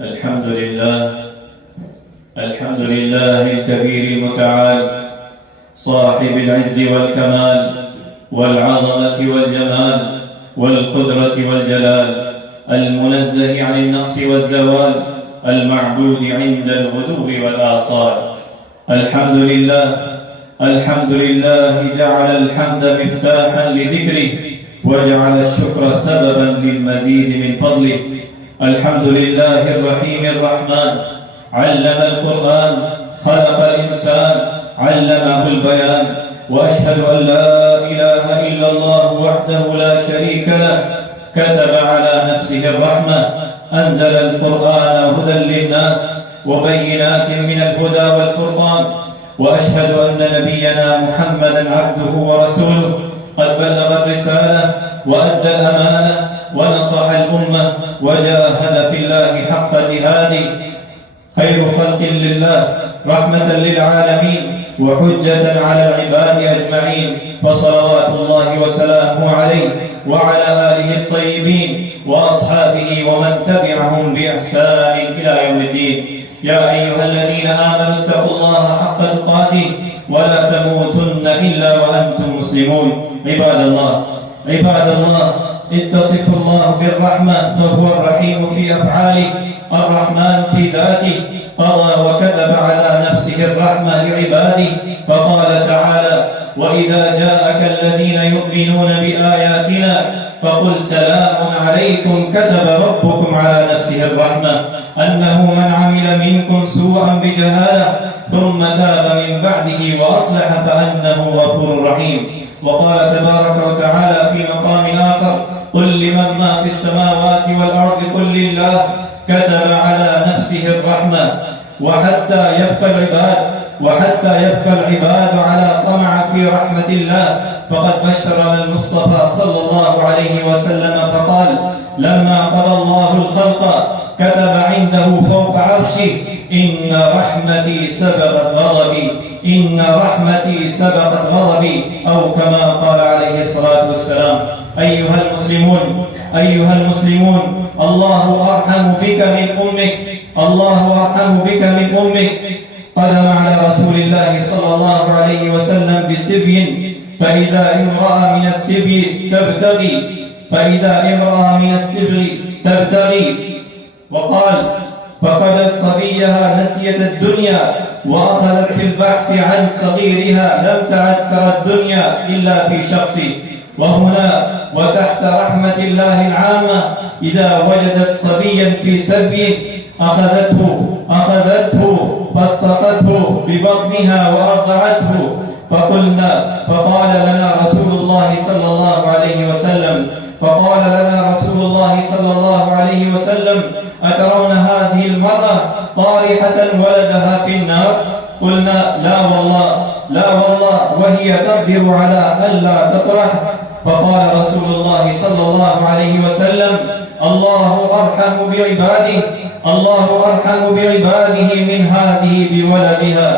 الحمد لله الحمد لله الكبير المتعال صاحب العز والكمال والعظمة والجمال والقدرة والجلال، المنزه عن النقص والزوال، المعبود عند الغدو والآصال. الحمد لله جعل الحمد مفتاحا لذكره، وجعل الشكر سببا للمزيد من فضله. الحمد لله الرحيم الرحمن، علم القرآن، خلق الإنسان، علمه البيان. وأشهد أن لا إله إلا الله وحده لا شريك له، كتب على نفسه الرحمة، أنزل القرآن هدى للناس وبينات من الهدى والفرقان. وأشهد أن نبينا محمدا عبده ورسوله، قد بلغ الرسالة وأدى الأمانة ونصح الأمة وجاهد في الله حق جهاده، خير خلق لله، رحمة للعالمين، وحجة على العباد أجمعين. فصلوات الله وسلامه عليه وعلى آله الطيبين وأصحابه ومن تبعهم بإحسان إلى يوم الدين. يا أيها الذين آمنوا اتقوا الله حق تقاته ولا تموتن إلا وأنتم مسلمون. عباد الله، اتصف الله بالرحمة، فهو الرحيم في أفعاله، الرحمن في ذاته. قضى وكتب على نفسه الرحمة لعباده، فقال تعالى: وإذا جاءك الذين يؤمنون بآياتنا فقل سلام عليكم كتب ربكم على نفسه الرحمة أنه من عمل منكم سوءا بجهالة ثم تاب من بعده وأصلح فأنه غفور رحيم. وقال تبارك وتعالى في مقام آخر: قل لمن ما في السماوات والأرض قل لله كتب على نفسه الرحمة. وحتى يبقى العباد على طمع في رحمة الله، فقد بشرنا المصطفى صلى الله عليه وسلم فقال: لما قضى الله الخلق كتب عنده فوق عرشه: إن رحمتي سبقت غضبي، أو كما قال عليه الصلاة والسلام. أيها المسلمون، الله أرحم بك من أمك. قدم على رسول الله صلى الله عليه وسلم بسبي، فإذا امرأة من السبي تبتغي، وقال: فقدت صبيها نسيت الدنيا وأخذت في البحث عن صغيرها، لم تعد ترى الدنيا إلا في شخصي. وهنا وتحت رحمة الله العامة، إذا وجدت صبيا في سبي أخذته فاصطفته ببطنها وأرضعته. فقال لنا رسول الله صلى الله عليه وسلم: أترون هذه المرأة طارحة ولدها في النار؟ قلنا: لا والله، وهي تقدر على ألا تطرح. فقال رسول الله صلى الله عليه وسلم: الله أرحم بعباده من هذه بولدها.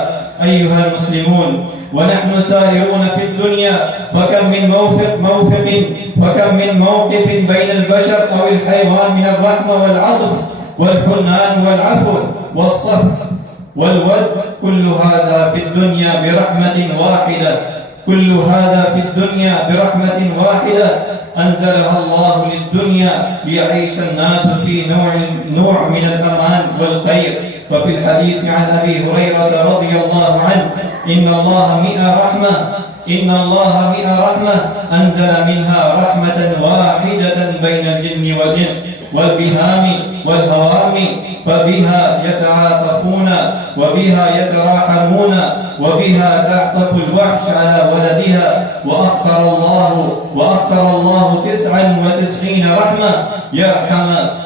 أيها المسلمون، ونحن سائرون في الدنيا، فكم من موقف بين البشر أو الحيوان من الرحمة والعطف والحنان والعفو والصفح والود، كل هذا في الدنيا برحمة واحدة أنزلها الله للدنيا ليعيش الناس في نوع من الأمان والخير. ففي الحديث عن أبي هريرة رضي الله عنه: إن الله مئة رحمة أنزل منها رحمة واحدة بين الجن والإنس والبهام والهوام، فبها يتعاطفون وبها يتراحمون وبها تعطف الوحش على ولدها. وأخر الله 99 رحمة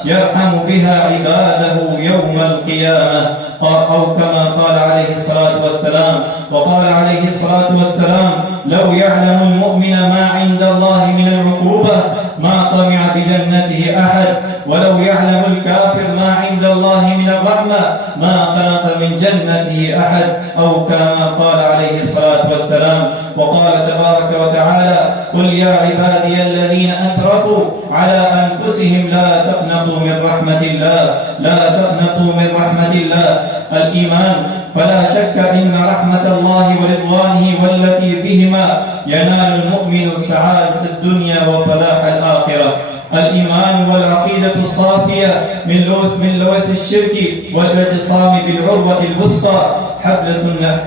يرحم بها عباده يوم القيامة، أو كما قال عليه الصلاة والسلام. وقال عليه الصلاة والسلام: لو يعلم المؤمن ما عند الله من العقوبة ما طمع بجنته أحد، ولو يعلم الكافر ما عند الله من الرحمة ما قنط من جنته أحد، أو كما قال عليه الصلاة والسلام. وقال تبارك وتعالى: قل يا عبادي الذين أسرفوا على أنفسهم لا تقنطوا من رحمة الله، لا تقنطوا من رحمة الله. الإيمان، فلا شك إن رحمة الله ورضوانه والتي بهما ينال المؤمن سعادة الدنيا وفلاح الآخرة. الإيمان والعقيدة الصافية من لوث الشرك والاعتصام بالعروة الوثقى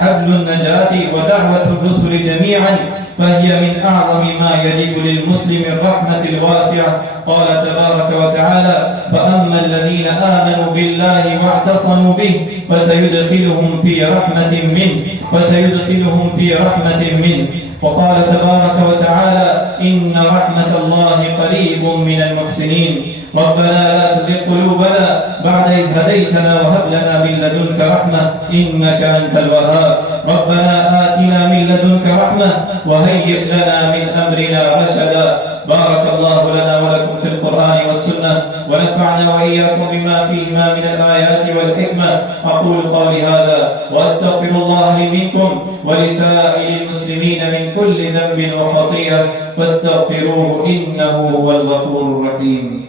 حبل النجاة ودعوة الرسل جميعا، فهي من أعظم ما يجب للمسلم الرحمة الواسعة. قال تبارك وتعالى: فأما الذين آمنوا بالله واعتصموا به فسيدخلهم في رحمة منه. وقال تبارك وتعالى: إن رحمة الله قريب من المحسنين. ربنا لا تزغ قلوبنا بعد إذ هديتنا وهب لنا من لدنك رحمة إنك أنت الوهاب. ربنا آتنا من لدنك رحمة وهيئ لنا من أمرنا رشدا. بارك الله لنا ولكم في القرآن والسنة، ونفعنا وإياكم بما فيهما من الآيات والحكمة. أقول قولي هذا وأستغفر الله لي منكم ولسائر المسلمين من كل ذنب وخطيئة، فاستغفروه إنه هو الغفور الرحيم.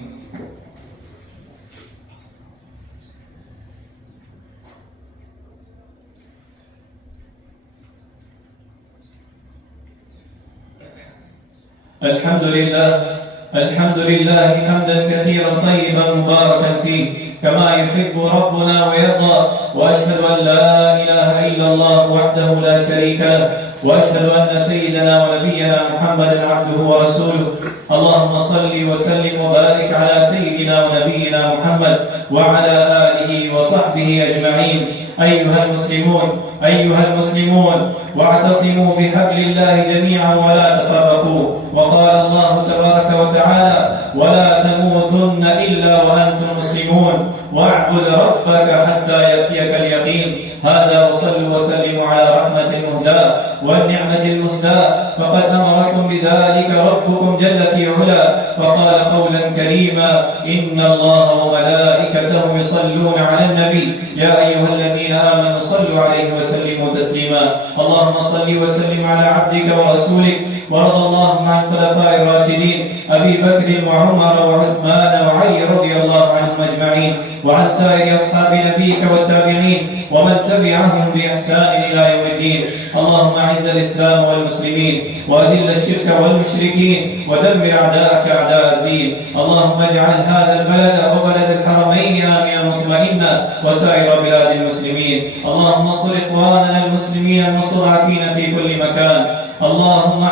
الحمد لله حمدا كثيرا طيبا مباركا فيه كما يحب ربنا ويرضى. وأشهد أن لا إله إلا الله وحده لا شريك له، وأشهد أن سيدنا ونبينا محمدا عبده ورسوله. اللهم صل وسلم وبارك على سيدنا ونبينا محمد وعلى آله وصحبه أجمعين. أيها المسلمون، واعتصموا بحبل الله جميعا ولا تفرقوا. وقال الله تبارك وتعالى: ولا تموتن إلا وأنتم مسلمون، واعبد ربك حتى يأتيك اليقين. هذا وصلوا وسلموا على رحمة المهداة والنعمة المسداة، فقد أمركم بذلك ربكم جل في علا، فقال قولا كريما: إن الله وملائكته يصلون على النبي يا أيها الذين آمنوا صلوا عليه وسلموا تسليما. اللهم صل وسلم على عبدك ورسولك، وارض اللهم عن الخلفاء الراشدين أبي بكر وعمر وعثمان وعلي رضي الله عنهم أجمعين، وعن سائر أصحاب نبيك والتابعين ومن تبعهم بإحسان إلى يوم الدين. اللهم أعز الإسلام والمسلمين، وأذل الشرك والمشركين، ودمر أعداءك أعداء الدين. اللهم اجعل هذا البلد وبلد الحرمين آمنا مطمئنا وسائر بلاد المسلمين. اللهم انصر إخواننا المسلمين المستضعفين في كل مكان. اللهم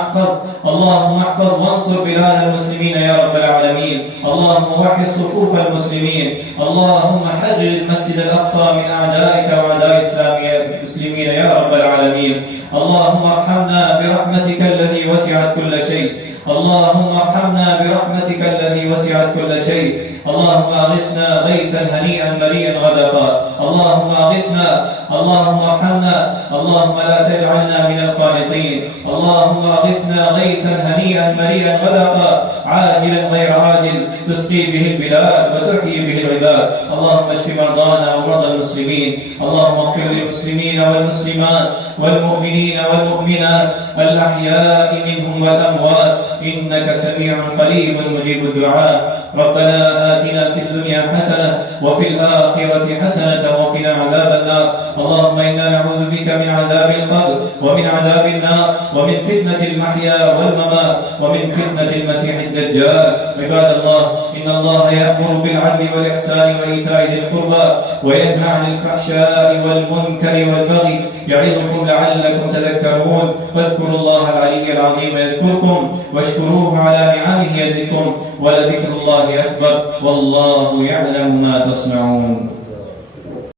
احفظ وانصر بلاد المسلمين يا رب العالمين. اللهم وحد صفوف المسلمين. اللهم حرر المسجد الأقصى من أعدائك وأعداء المسلمين يا رب العالمين. اللهم ارحمنا برحمتك الذي وسعت كل شيء. اللهم ارحمنا برحمتك الذي وسعت كل شيء. اللهم اغثنا غيثا هنيئا مريئا غدقا. اللهم اغثنا، اللهم ارحمنا، اللهم لا تجعلنا من القانطين. اللهم اغثنا غيثا هنيئا مريئا غدقا عاجلا غير عاجل تسقي به البلاد وتحيي به العباد. اللهم اشف مرضانا ومرضى المسلمين. اللهم اغفر للمسلمين والمسلمات والمؤمنين والمؤمنات الأحياء منهم والأموات، إنك سميع قريب مجيب الدعاء. ربنا آتنا في الدنيا حسنة وفي الآخرة حسنة وقنا عذاب النار. اللهم إنا نعوذ بك من عذاب القبر ومن عذاب النار ومن فتنة المحيا والممات ومن فتنة المسيح الدجال. عباد الله، إن الله يأمر بالعدل والإحسان وإيتاء ذي القربى وينهى عن الفحشاء والمنكر والبغي، يعظكم لعلكم تذكرون. فاذكروا الله العلي العظيم يذكركم، واشكروه على نعمه يزدكم، ولذكر الله أكبر، والله يعلم ما تصنعون.